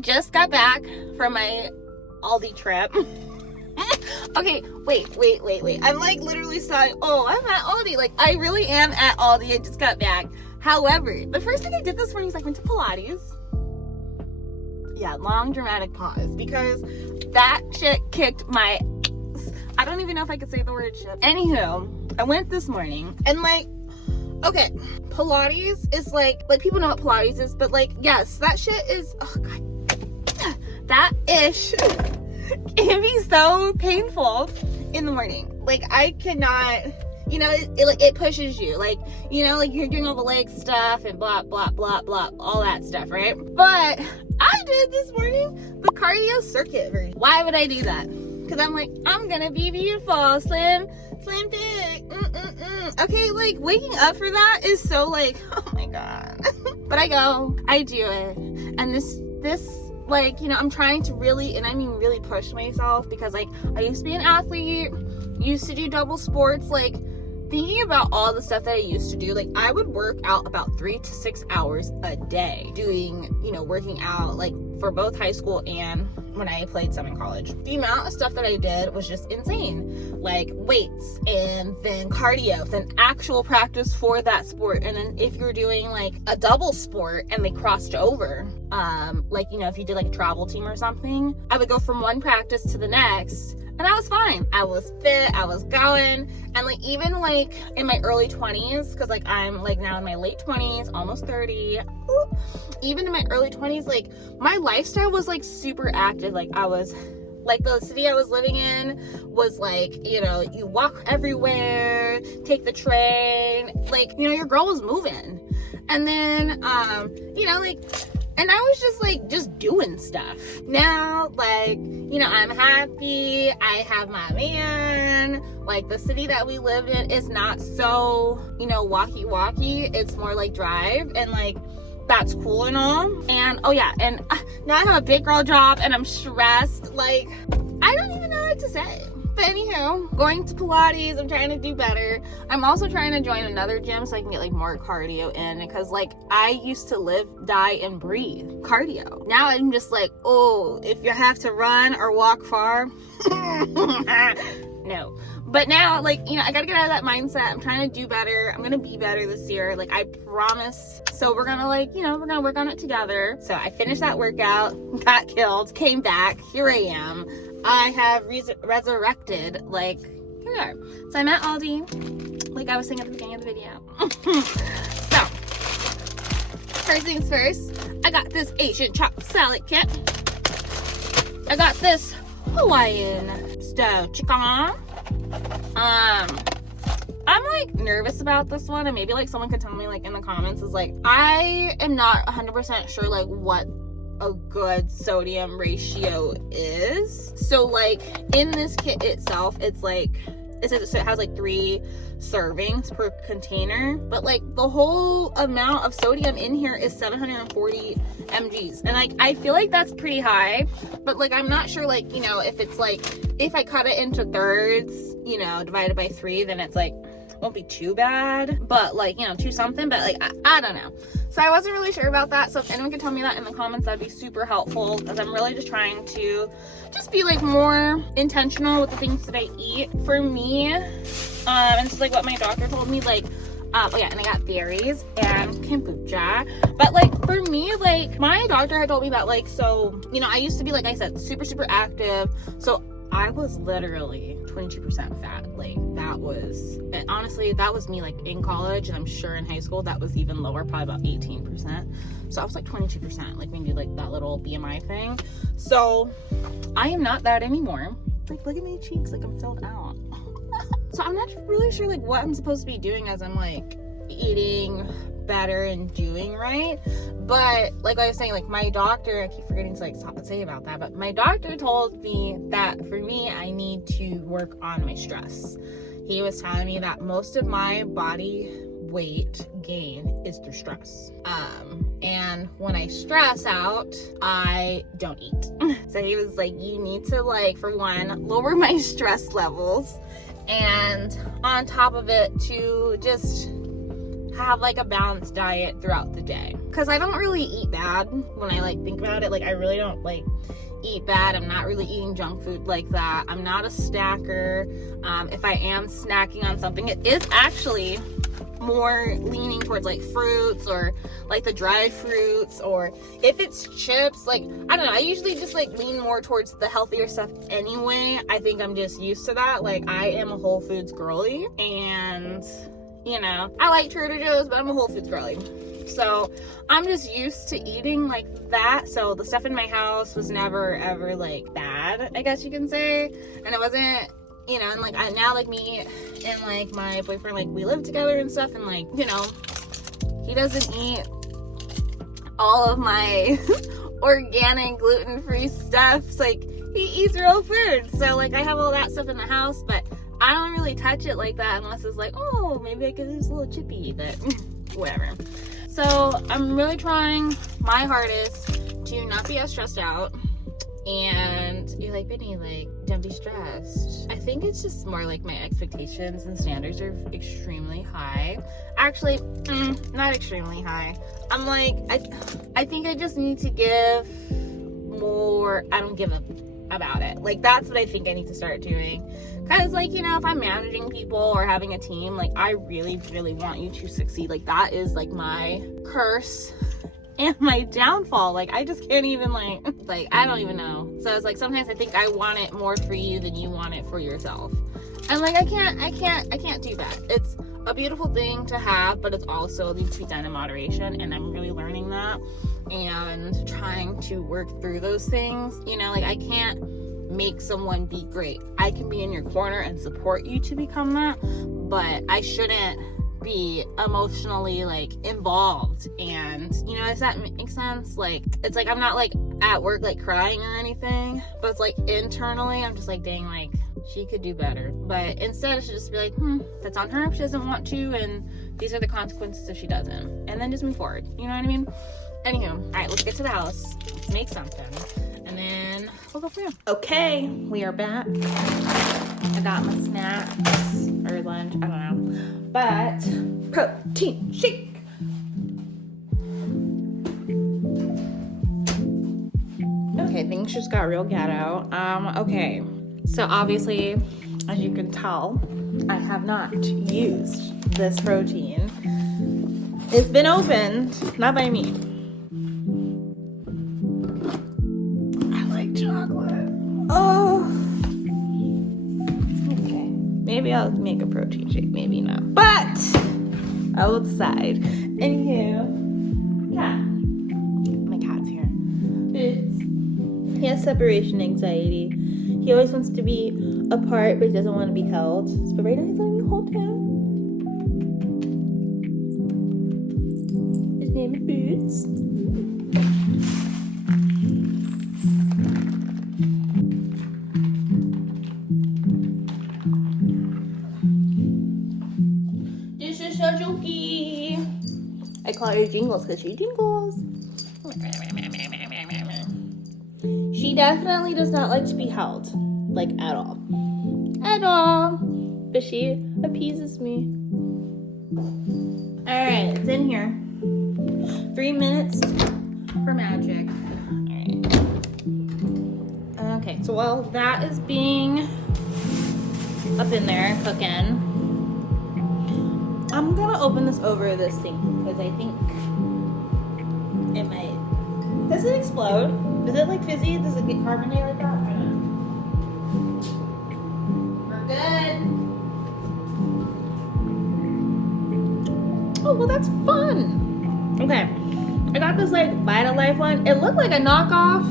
just got back from my Aldi trip. Okay, wait. I'm like literally saying, oh, I'm at Aldi. Like, I really am at Aldi. I just got back. However, the first thing I did this morning is I went to Pilates. Yeah, long dramatic pause because that shit kicked my ass. I don't even know if I could say the word shit. Anywho, I went this morning and like, okay, Pilates is like people know what Pilates is, but like, yes, that shit is, oh God, that ish can be so painful in the morning. Like, I cannot, you know, it pushes you, like, you know, like you're doing all the leg stuff and blah, blah, blah, blah, all that stuff, right? But I did this morning the cardio circuit version. Why would I do that? Because I'm like, I'm gonna be beautiful, slim fit. Okay, like waking up for that is so like, oh my God. But I go, I do it. And this like, you know, I'm trying to really, and I mean really push myself because like I used to be an athlete, used to do double sports, like thinking about all the stuff that I used to do, like I would work out about 3 to 6 hours a day doing, you know, working out like for both high school and when I played some in college. The amount of stuff that I did was just insane, like weights and then cardio, then actual practice for that sport. And then if you're doing like a double sport and they crossed over, like, you know, if you did like a travel team or something, I would go from one practice to the next. And I was fine. I was fit. I was going. And like, even like in my early 20s, because like I'm like now in my late 20s, almost 30. Even in my early 20s, like my lifestyle was like super active. Like I was like, the city I was living in was like, you know, you walk everywhere, take the train, like, you know, your girl was moving. And then, you know, like, and I was just like, just doing stuff. Now, like, you know, I'm happy. I have my man. Like, the city that we lived in is not so, you know, walkie. It's more like drive. And like, that's cool and all. And, oh yeah, and now I have a big girl job and I'm stressed. Like, I don't even know what to say. But anywho, going to Pilates, I'm trying to do better. I'm also trying to join another gym so I can get like more cardio in, because like I used to live, die, and breathe cardio. Now I'm just like, oh, if you have to run or walk far, no. But now, like, you know, I gotta get out of that mindset. I'm trying to do better. I'm gonna be better this year. Like, I promise. So we're gonna, like, you know, we're gonna work on it together. So I finished that workout, got killed, came back. Here I am. I have resurrected. Like, here we are. So I'm at Aldi, like I was saying at the beginning of the video. So, first things first, I got this Asian chopped salad kit. I got this Hawaiian style chicken. I'm like nervous about this one, and maybe like someone could tell me like in the comments, is like, I am not 100% sure like what a good sodium ratio is. So like in this kit itself, it's like, it has like 3 servings per container, but like the whole amount of sodium in here is 740 mgs, and like I feel like that's pretty high. But like I'm not sure, like, you know, if it's like, if I cut it into thirds, you know, divided by 3, then it's like, won't be too bad, but like, you know, 2 something, but like I don't know. So I wasn't really sure about that. So if anyone could tell me that in the comments, that'd be super helpful, because I'm really just trying to just be like more intentional with the things that I eat. For me, and this is like what my doctor told me, like, oh yeah, and I got berries and kombucha. But like for me, like my doctor had told me that, like, so, you know, I used to be, like I said, super active. So I was literally 22% fat. Like that was, and honestly, that was me like in college, and I'm sure in high school that was even lower, probably about 18%. So I was like 22%, like when you do like that little BMI thing. So I am not that anymore. Like, look at my cheeks, like I'm filled out. So I'm not really sure like what I'm supposed to be doing as I'm like eating better and doing right. But like I was saying, like my doctor, I keep forgetting to like stop and say about that, but my doctor told me that for me, I need to work on my stress. He was telling me that most of my body weight gain is through stress. And when I stress out, I don't eat. So he was like, you need to, like, for one, lower my stress levels, and on top of it, to just have like a balanced diet throughout the day, because I don't really eat bad when I like think about it. Like I really don't like eat bad. I'm not really eating junk food like that. I'm not a snacker. If I am snacking on something, it is actually more leaning towards like fruits or like the dried fruits, or if it's chips, like I don't know, I usually just like lean more towards the healthier stuff anyway. I think I'm just used to that. Like I am a Whole Foods girly, and you know, I like Trader Joe's, but I'm a Whole Foods girly, so I'm just used to eating like that. So the stuff in my house was never ever like bad, I guess you can say. And it wasn't, you know, and like now like me and like my boyfriend, like we live together and stuff, and like, you know, he doesn't eat all of my organic gluten-free stuff. So, like he eats real food, so like I have all that stuff in the house, but I don't really touch it like that unless it's like, oh, maybe I could use a little chippy, but whatever. So I'm really trying my hardest to not be as stressed out. And you're like, Benny, like, don't be stressed. I think it's just more like my expectations and standards are extremely high. Actually, not extremely high. I'm like, I think I just need to give more. I don't give a about it. Like, that's what I think I need to start doing. Because, like, you know, if I'm managing people or having a team, like, I really, really want you to succeed. Like, that is, like, my curse and my downfall. Like, I just can't even, like, I don't even know. So it's like, sometimes I think I want it more for you than you want it for yourself. And, like, I can't do that. It's a beautiful thing to have, but it's also needs to be done in moderation, and I'm really learning that and trying to work through those things. You know, like, I can't make someone be great. I can be in your corner and support you to become that, but I shouldn't be emotionally like involved. And you know, does that make sense? Like, it's like I'm not like at work like crying or anything, but it's like internally I'm just like, dang, like she could do better. But instead it should just be like, that's on her if she doesn't want to, and these are the consequences if she doesn't, and then just move forward. You know what I mean? Anywho, all right, let's get to the house, let's make something, and then we'll go for you. Okay, we are back. I got my snacks or lunch, I don't know, but protein shake. Okay, things just got real ghetto. Okay, so obviously, as you can tell, I have not used this protein. It's been opened, not by me. I like chocolate. Oh. Okay, maybe I'll make a protein shake, maybe not. But I will decide. Anywho, cat. My cat's here. He has separation anxiety. He always wants to be apart, but he doesn't want to be held. So right now he's letting me hold him. His name is Boots. This is so jokey. I call her Jingles because she jingles. She definitely does not like to be held, like at all. At all. But she appeases me. Alright, it's in here. 3 minutes for magic. Alright. Okay, so while that is being up in there cooking, I'm gonna open this over this thing because I think it might. Does it explode? Is it like fizzy? Does it get carbonated like that? I don't know. We're good. Oh, well, that's fun. Okay. I got this like Vitalife one. It looked like a knockoff,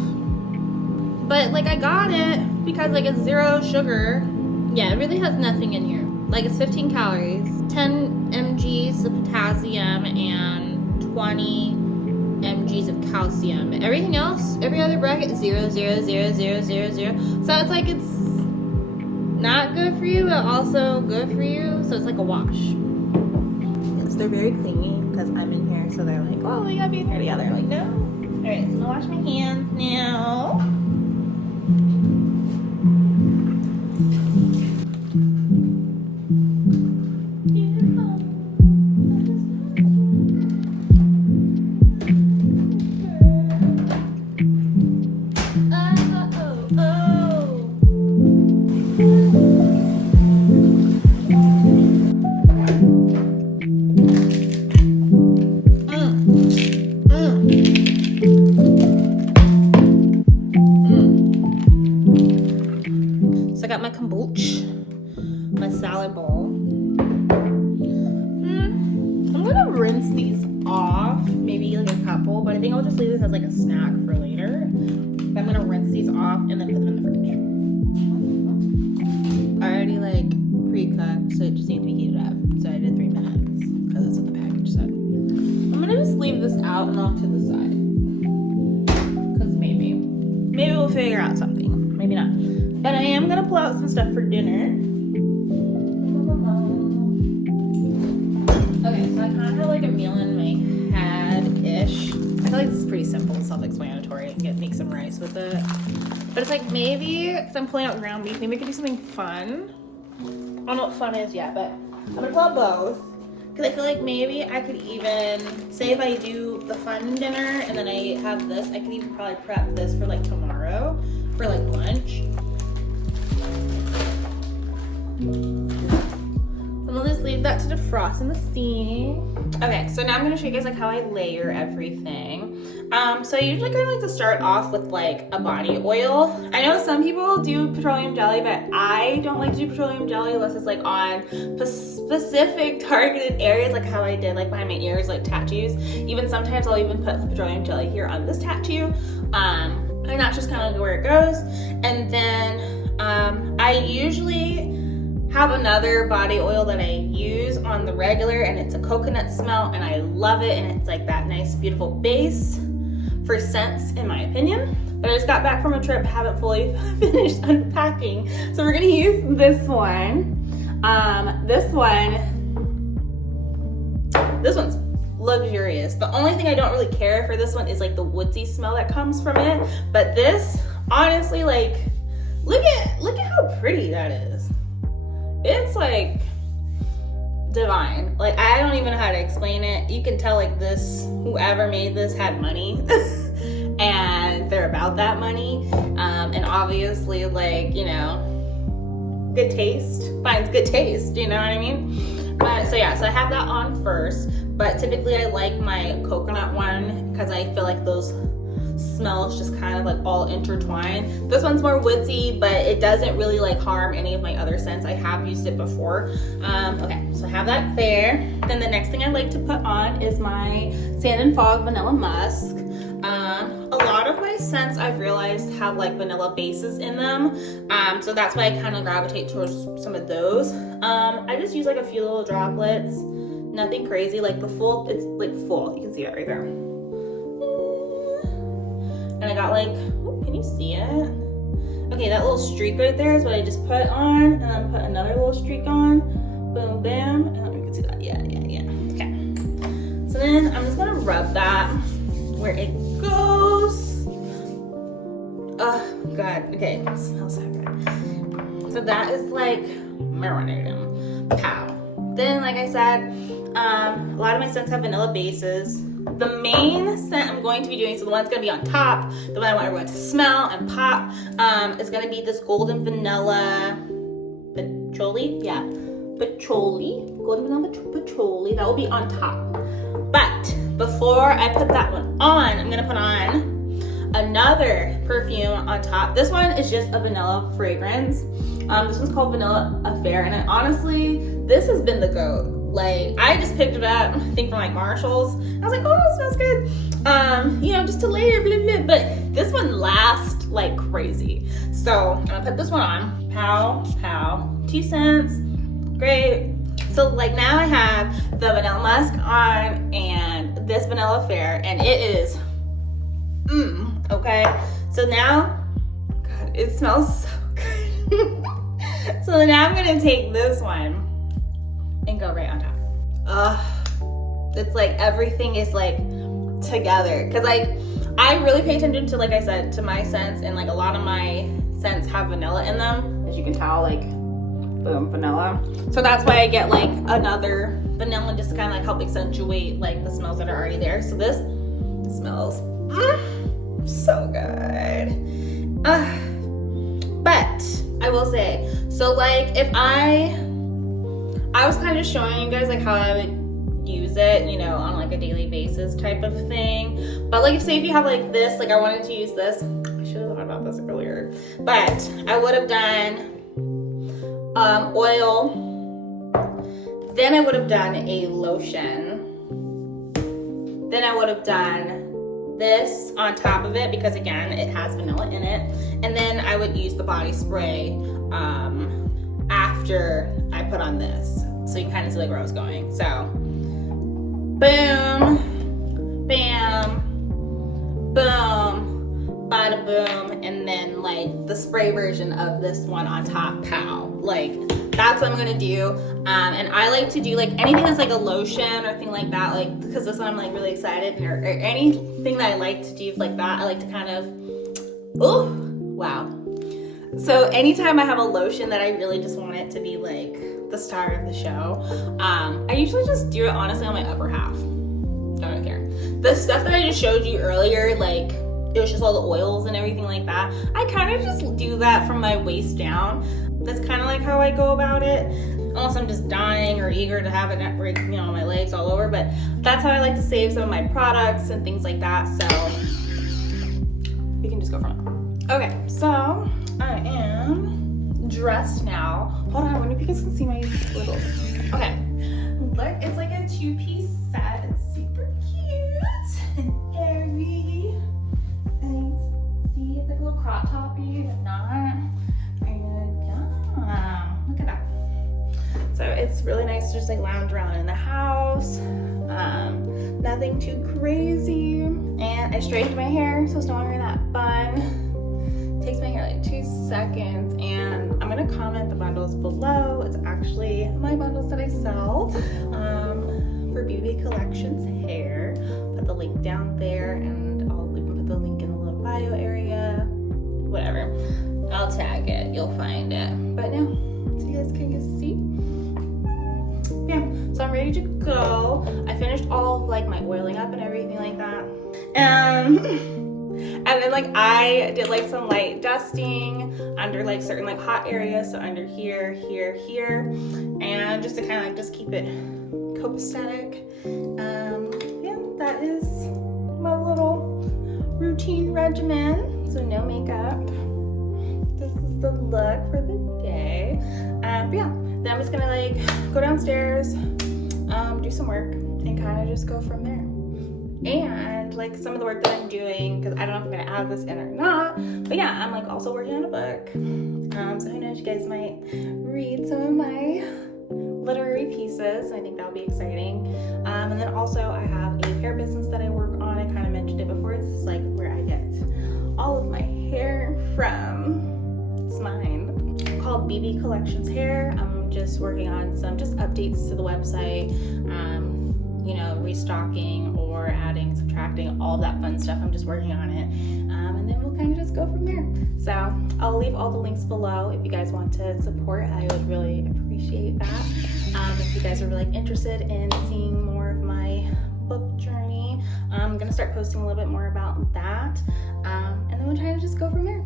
but like I got it because like it's 0 sugar. Yeah, it really has nothing in here. Like it's 15 calories, 10 mg's of potassium, and 20 mg's of calcium. Everything else, every other bracket, 0, 0, 0, 0, 0, 0. So it's like it's not good for you, but also good for you. So it's like a wash. Yes, they're very clingy because I'm in here. So they're like, oh, we gotta be in here together. I'm like, no. All right, so I'm gonna wash my hands now. my salad bowl. I'm gonna rinse these off, maybe like a couple, but I think I'll just leave this as like a snack for later. But I'm gonna rinse these off and then put them in the fridge. Already like pre-cooked, so it just needs to be heated up. So I did 3 minutes because that's what the package said. I'm gonna just leave this out and off to the side because maybe we'll figure out something. Maybe not. But I am gonna pull out some stuff for dinner. Okay, so I kind of have like a meal in my head-ish. I feel like this is pretty simple and self-explanatory. I can make some rice with it. But it's like maybe, because I'm pulling out ground beef, maybe I could do something fun. I don't know what fun is yet, but I'm gonna pull out both. Because I feel like maybe I could even, say if I do the fun dinner and then I have this, I could even probably prep this for like tomorrow, for like lunch. I'm gonna just leave that to defrost in the sink. Okay, so now I'm gonna show you guys like how I layer everything. So I usually kind of like to start off with like a body oil. I know some people do petroleum jelly, but I don't like to do petroleum jelly unless it's like on specific targeted areas, like how I did like behind my ears, like tattoos. Even sometimes I'll even put petroleum jelly here on this tattoo. And that's just kind of like where it goes. And then I usually have another body oil that I use on the regular, and it's a coconut smell, and I love it, and it's like that nice beautiful base for scents in my opinion. But I just got back from a trip, haven't fully finished unpacking, so we're gonna use this one. This one's luxurious. The only thing I don't really care for this one is like the woodsy smell that comes from it, but this honestly, like, look at how pretty that is. It's like divine. Like, I don't even know how to explain it. You can tell like this, whoever made this had money and they're about that money. And obviously, like, you know, good taste finds good taste, you know what I mean? So yeah, so I have that on first, but typically I like my coconut one because I feel like those smells just kind of like all intertwined. This one's more woodsy, but it doesn't really like harm any of my other scents. I have used it before. Okay, so I have that there. Then the next thing I like to put on is my Sand and Fog Vanilla Musk. A lot of my scents I've realized have like vanilla bases in them, so that's why I kind of gravitate towards some of those. I just use like a few little droplets, nothing crazy. Like it's like full, you can see that right there. And I got like, oh, can you see it? Okay, that little streak right there is what I just put on, and then put another little streak on. Boom, bam, and you can see that. Yeah. Okay. So then I'm just gonna rub that where it goes. Oh God. Okay, it smells so good. So that is like marinating. Pow. Then, like I said, a lot of my scents have vanilla bases. The main scent I'm going to be doing, so the one that's going to be on top, the one I want everyone to smell and pop, is going to be this golden vanilla patchouli. Yeah, patchouli. Golden vanilla patchouli. That will be on top. But before I put that one on, I'm going to put on another perfume on top. This one is just a vanilla fragrance. This one's called Vanilla Affair, and honestly, this has been the GOAT. Like, I just picked it up, I think from like Marshall's. I was like, oh, it smells good. You know, just to layer, blah, blah. But this one lasts like crazy. So I'm gonna put this one on. Pow, pow. 2 cents. Great. So like now I have the Vanilla Musk on and this Vanilla Affair, and it is, okay. So now, God, it smells so good. So now I'm gonna take this one and go right on top. It's like everything is like together, because like I really pay attention to, like I said, to my scents, and like a lot of my scents have vanilla in them, as you can tell, like boom, vanilla. So that's why I get like another vanilla just to kind of like help accentuate like the smells that are already there. So this smells so good. But I will say, so like if I was kind of showing you guys like how I would use it, you know, on like a daily basis type of thing. But like if say if you have like this, like I wanted to use this, I should have thought about this earlier, but I would have done oil. Then I would have done a lotion. Then I would have done this on top of it because again, it has vanilla in it. And then I would use the body spray after I put on this. So you can kind of see like where I was going. So boom, bam, boom, bada boom, and then like the spray version of this one on top, pow. Like that's what I'm gonna do. And I like to do like anything that's like a lotion or thing like that, like because this one I'm like really excited, or anything that I like to do like that, I like to kind of, oh wow. So anytime I have a lotion that I really just want it to be like the star of the show, I usually just do it honestly on my upper half. I don't care. The stuff that I just showed you earlier, like it was just all the oils and everything like that, I kind of just do that from my waist down. That's kind of like how I go about it, unless I'm just dying or eager to have it, you know, my legs all over. But that's how I like to save some of my products and things like that. So we can just go from there. Okay, so I am dressed now. Hold on, I wonder if you guys can see my little. Okay, look, it's like a 2-piece set. It's super cute and airy. And see, it's like a little crop toppy, but not. Look at that. So it's really nice to just like lounge around in the house. Nothing too crazy. And I straightened my hair, so it's no longer that bun. Takes my hair like 2 seconds. And I'm gonna comment the bundles below. It's actually my bundles that I sell for BB Collections hair. Put the link down there, and I'll even put the link in the little bio area. Whatever. I'll tag it, you'll find it. But now, so you guys can just see. Yeah, so I'm ready to go. I finished all of like my oiling up and everything like that. And then like I did like some light dusting under like certain like hot areas. So under here, here, here. And just to kind of like just keep it copacetic. Yeah, that is my little routine regimen. So no makeup. This is the look for the day. But yeah, then I'm just gonna like go downstairs, do some work, and kind of just go from there. And like some of the work that I'm doing, because I don't know if I'm gonna add this in or not, but yeah, I'm like also working on a book. So who knows, you guys might read some of my literary pieces. I think that'll be exciting. And then also I have a hair business that I work on. I kind of mentioned it before. It's like where I get all of my hair from. It's mine, called BB Collections Hair. I'm just working on some just updates to the website, you know, restocking or adding, subtracting, all of that fun stuff. I'm just working on it, and then we'll kind of just go from there. So I'll leave all the links below if you guys want to support. I would really appreciate that. If you guys are really interested in seeing more of my book journey, I'm gonna start posting a little bit more about that, and then we'll try to just go from there.